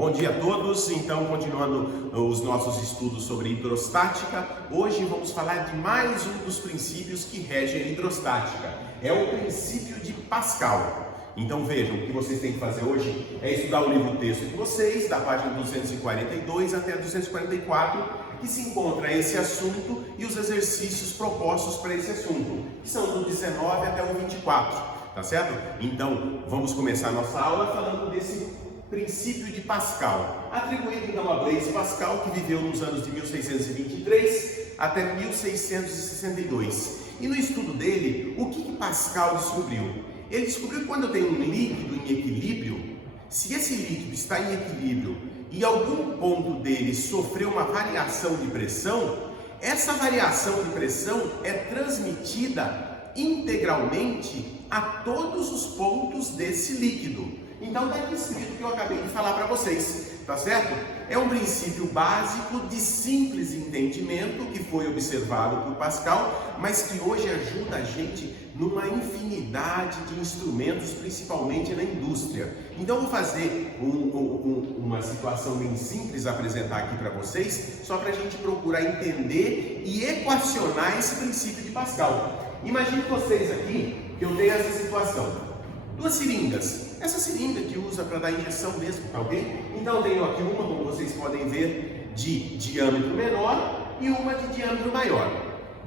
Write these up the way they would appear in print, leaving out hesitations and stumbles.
Bom dia a todos, então continuando os nossos estudos sobre hidrostática, hoje vamos falar de mais um dos princípios que regem a hidrostática, é o princípio de Pascal. Então vejam, o que vocês têm que fazer hoje é estudar o livro-texto de vocês, da página 242 até 244, que se encontra esse assunto e os exercícios propostos para esse assunto, que são do 19 até o 24, tá certo? Então vamos começar a nossa aula falando desse princípio de Pascal, atribuído então a Blaise Pascal, que viveu nos anos de 1623 até 1662. E no estudo dele, o que Pascal descobriu? Ele descobriu que quando eu tenho um líquido em equilíbrio, se esse líquido está em equilíbrio e algum ponto dele sofreu uma variação de pressão, essa variação de pressão é transmitida integralmente a todos os pontos desse líquido. Então está aqui escrito que eu acabei de falar para vocês, tá certo? É um princípio básico de simples entendimento que foi observado por Pascal, mas que hoje ajuda a gente numa infinidade de instrumentos, principalmente na indústria. Então vou fazer uma situação bem simples apresentar aqui para vocês, só para a gente procurar entender e equacionar esse princípio de Pascal. Imagine vocês aqui que eu tenho essa situação. Duas seringas, essa seringa que usa para dar injeção mesmo, tá ok? Então eu tenho aqui uma, como vocês podem ver, de diâmetro menor e uma de diâmetro maior.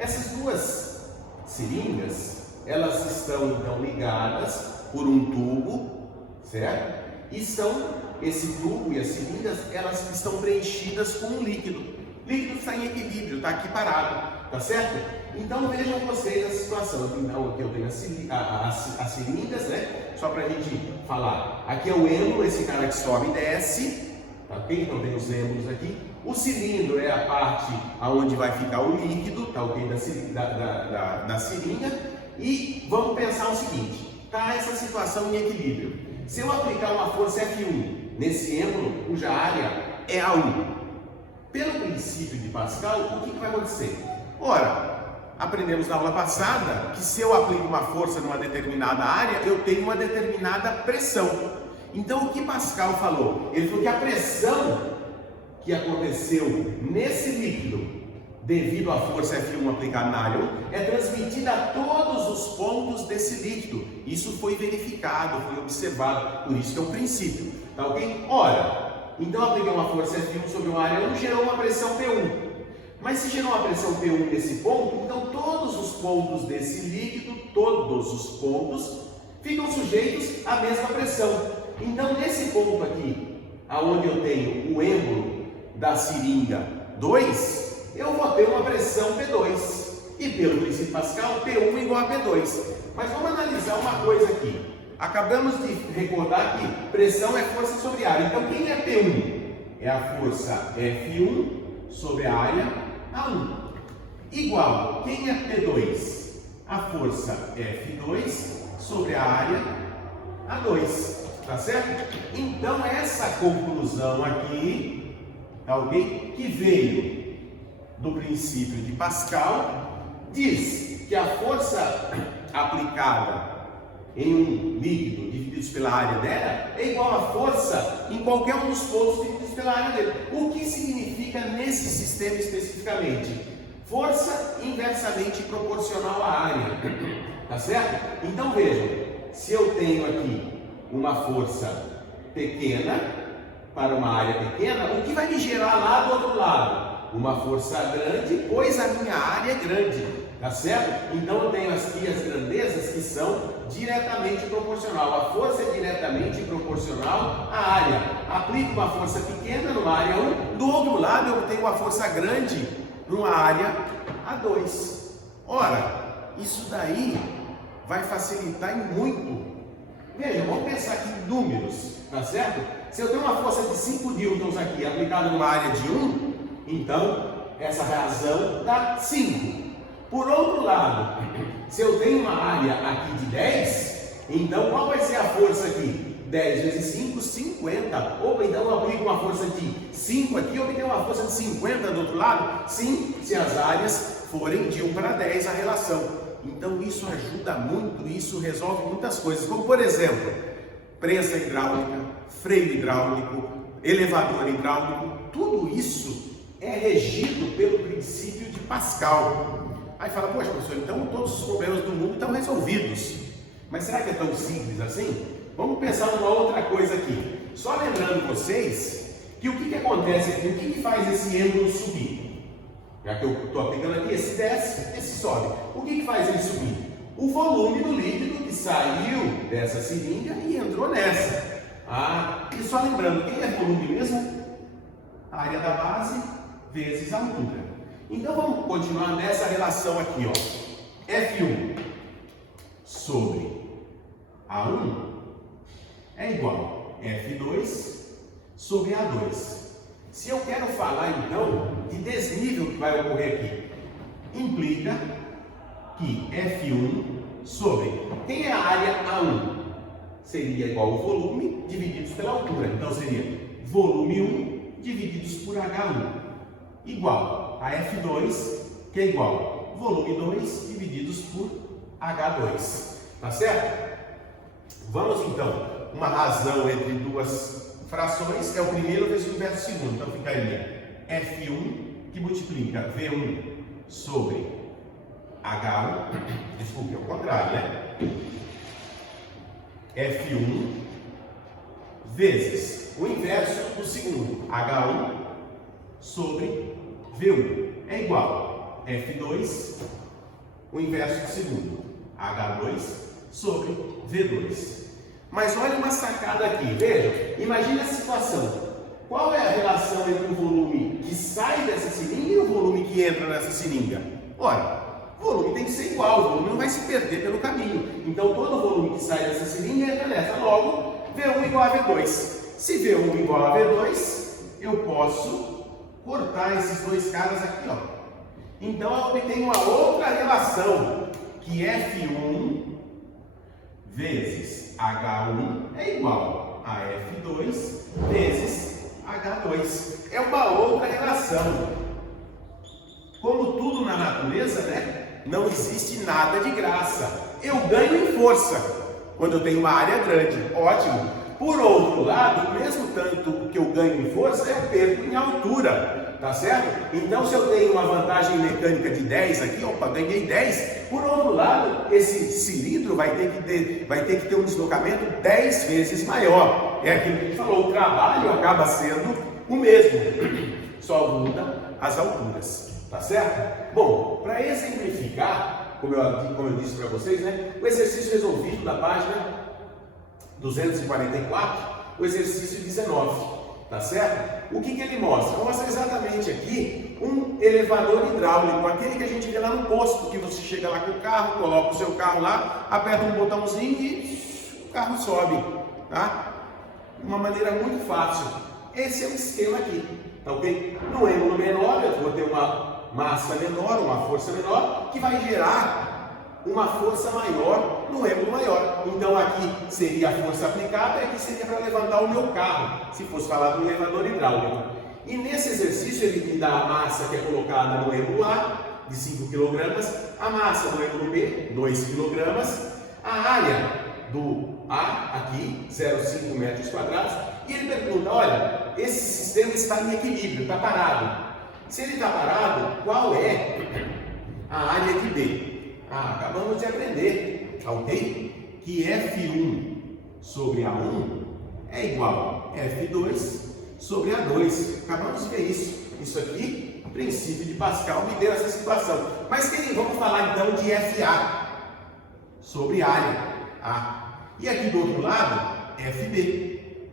Essas duas seringas, elas estão então ligadas por um tubo, certo? E esse tubo e as seringas, elas estão preenchidas com um líquido. O líquido está em equilíbrio, está aqui parado, tá certo? Então vejam vocês a situação. Então aqui eu tenho as seringas, né? Só para a gente falar. Aqui é o êmbolo, esse cara que sobe e desce, tá ok? Então tem os êmbolos aqui. O cilindro é a parte aonde vai ficar o líquido, tá ok? Da seringa. E vamos pensar o seguinte: tá essa situação em equilíbrio. Se eu aplicar uma força F1 nesse êmbolo, cuja área é A1, pelo princípio de Pascal, o que vai acontecer? Ora, aprendemos na aula passada que se eu aplico uma força numa determinada área, eu tenho uma determinada pressão. Então o que Pascal falou? Ele falou que a pressão que aconteceu nesse líquido, devido à força F1 aplicada na área 1, é transmitida a todos os pontos desse líquido. Isso foi verificado, foi observado, por isso que é um princípio, tá ok? Ora, então eu apliquei uma força F1 sobre uma área 1, gerou uma pressão P1. Mas se gerou uma pressão P1 nesse ponto, então todos os pontos desse líquido, todos os pontos, ficam sujeitos à mesma pressão. Então nesse ponto aqui, aonde eu tenho o êmbolo da seringa 2, eu vou ter uma pressão P2. E pelo princípio Pascal, P1 igual a P2. Mas vamos analisar uma coisa aqui. Acabamos de recordar que pressão é força sobre área. Então quem é P1? É a força F1 sobre a área A1. Igual, quem é P2? A força F2 sobre a área A2, tá certo? Então essa conclusão aqui, tá ok? Que veio do princípio de Pascal, diz que a força aplicada em um líquido divididos pela área dela é igual à força em qualquer um dos pontos divididos pela área dele. O que significa nesse sistema especificamente? Força inversamente proporcional à área, tá certo? Então vejam, se eu tenho aqui uma força pequena para uma área pequena, o que vai me gerar lá do outro lado? Uma força grande, pois a minha área é grande, tá certo? Então eu tenho aqui as grandezas que são diretamente proporcional. A força é diretamente proporcional à área. Aplico uma força pequena numa área 1, do outro lado eu tenho uma força grande numa área A2. Ora, isso daí vai facilitar em muito. Veja, vamos pensar aqui em números, tá certo? Se eu tenho uma força de 5 newtons aqui aplicada numa área de 1, então essa razão dá 5. Por outro lado, se eu tenho uma área aqui de 10, então qual vai ser a força aqui? 10 vezes 5, 50. Ou então eu aplico uma força de 5 aqui, eu obtenho uma força de 50 do outro lado? Sim, se as áreas forem de 1 para 10 a relação. Então isso ajuda muito, isso resolve muitas coisas. Como por exemplo, presa hidráulica, freio hidráulico, elevador hidráulico, tudo isso é regido pelo princípio de Pascal. Aí fala, poxa, professor, então todos os problemas do mundo estão resolvidos. Mas será que é tão simples assim? Vamos pensar numa outra coisa aqui. Só lembrando vocês que o que acontece aqui, o que faz esse êmbolo subir? Já que eu estou aplicando aqui, esse desce, esse sobe. O que faz ele subir? O volume do líquido que saiu dessa seringa e entrou nessa. E só lembrando, quem é volume mesmo? A área da base vezes a altura. Então vamos continuar nessa relação aqui, ó. F1 sobre A1 é igual a F2 sobre A2. Se eu quero falar então de desnível que vai ocorrer aqui, implica que F1 sobre, quem é a área A1? Seria igual ao volume divididos pela altura. Então seria volume 1 divididos por H1 igual a F2, que é igual a volume 2 divididos por H2. Tá certo? Vamos então, uma razão entre duas frações é o primeiro vezes o inverso do segundo. Então ficaria F1 que multiplica V1 sobre H1, desculpe, é o contrário, né? F1 vezes o inverso do segundo, H1 sobre V1 é igual a F2, o inverso do segundo, H2 sobre V2. Mas olha uma sacada aqui, veja, imagine a situação. Qual é a relação entre o volume que sai dessa seringa e o volume que entra nessa seringa? Ora, o volume tem que ser igual, o volume não vai se perder pelo caminho. Então todo o volume que sai dessa seringa entra nessa. Logo, V1 igual a V2. Se V1 igual a V2, eu posso cortar esses dois caras aqui, ó. Então eu obtenho uma outra relação, que F1 vezes H1 é igual a F2 vezes H2. É uma outra relação. Como tudo na natureza, né? Não existe nada de graça. Eu ganho em força quando eu tenho uma área grande. Ótimo. Por outro lado, mesmo tanto que eu ganho em força, eu perco em altura. Tá certo? Então, se eu tenho uma vantagem mecânica de 10 aqui, opa, ganhei 10. Por outro lado, esse cilindro vai ter que ter um deslocamento 10 vezes maior. É aquilo que a gente falou, o trabalho acaba sendo o mesmo, só muda as alturas. Tá certo? Bom, para exemplificar, como eu disse para vocês, né, o exercício resolvido da página 244, o exercício 19. Tá certo? O que ele mostra? Mostra exatamente aqui um elevador hidráulico, aquele que a gente vê lá no posto, que você chega lá com o carro, coloca o seu carro lá, aperta um botãozinho e o carro sobe, tá? De uma maneira muito fácil. Esse é o esquema aqui, tá ok? No êmbolo menor, eu vou ter uma massa menor, uma força menor, que vai gerar uma força maior no êmbolo maior. Então aqui seria a força aplicada e aqui seria para levantar o meu carro, se fosse falar do elevador hidráulico. E nesse exercício ele me dá a massa que é colocada no êmbolo A, de 5 kg, a massa do êmbolo B, 2 kg, a área do A, aqui, 0,5 metros quadrados, e ele pergunta, olha, esse sistema está em equilíbrio, está parado. Se ele está parado, qual é a área de B? Acabamos de aprender, ok? Que F1 sobre A1 é igual a F2 sobre A2. Acabamos de ver isso. Isso aqui, o princípio de Pascal me deu essa situação. Mas vamos falar então de FA sobre área A. E aqui do outro lado, FB.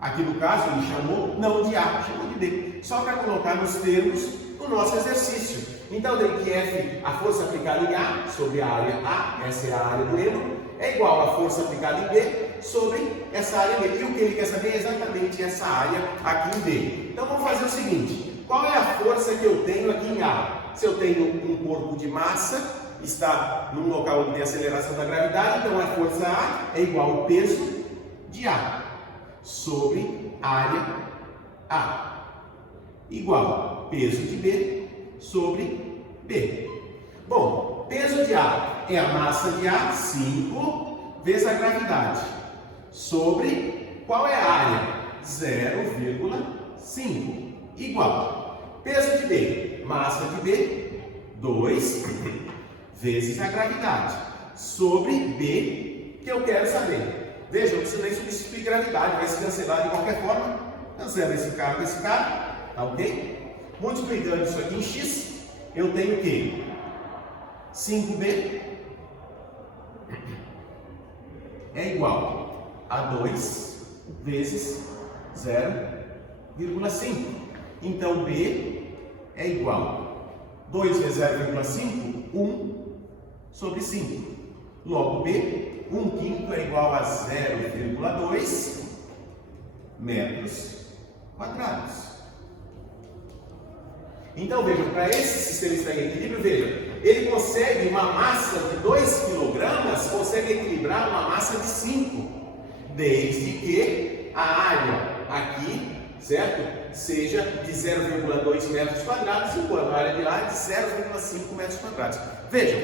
Aqui no caso ele chamou não de A, chamou de B. Só para colocar nos termos do nosso exercício. Então, daí que F, a força aplicada em A sobre a área A, essa é a área do êmbolo, é igual à força aplicada em B sobre essa área B. E o que ele quer saber é exatamente essa área aqui em B. Então, vamos fazer o seguinte: qual é a força que eu tenho aqui em A? Se eu tenho um corpo de massa, está num local onde tem aceleração da gravidade, então a força A é igual ao peso de A sobre área A, igual peso de B sobre B. Bom, peso de A é a massa de A, 5, vezes a gravidade, sobre qual é a área? 0,5 igual. Peso de B, massa de B, 2 vezes a gravidade, sobre B, que eu quero saber. Veja, eu preciso nem substituir gravidade, vai se cancelar de qualquer forma. Cancela esse cara com esse cara, tá ok? Multiplicando isso aqui em x, eu tenho o quê? 5b é igual a 2 vezes 0,5. Então, B é igual a 2 vezes 0,5, 1 sobre 5. Logo, B, 1/5 é igual a 0,2 metros quadrados. Então, vejam, para esse sistema estar em equilíbrio, vejam, ele consegue uma massa de 2 kg, consegue equilibrar uma massa de 5, desde que a área aqui, certo, seja de 0,2 metros quadrados, enquanto a área de lá é de 0,5 metros quadrados. Vejam,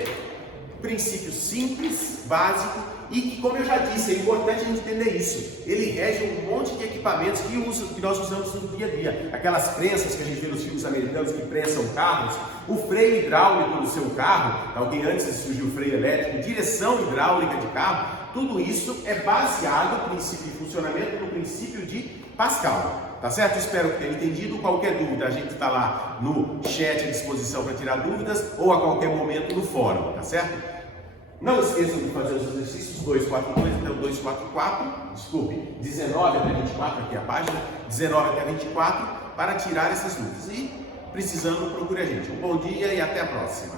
princípio simples, básico, e que, como eu já disse, é importante a gente entender isso. Ele rege um monte de equipamentos que nós usamos no dia a dia. Aquelas prensas que a gente vê nos filmes americanos que prensam carros, o freio hidráulico do seu carro, alguém antes surgiu o freio elétrico, direção hidráulica de carro, tudo isso é baseado no princípio de funcionamento, no princípio de Pascal. Tá certo? Espero que tenha entendido. Qualquer dúvida, a gente está lá no chat à disposição para tirar dúvidas ou a qualquer momento no fórum, tá certo? Não esqueçam de fazer os exercícios 242 até o 244, desculpe, 19 até 24, aqui a página, 19 até 24, para tirar essas dúvidas. E, precisando, procure a gente. Um bom dia e até a próxima.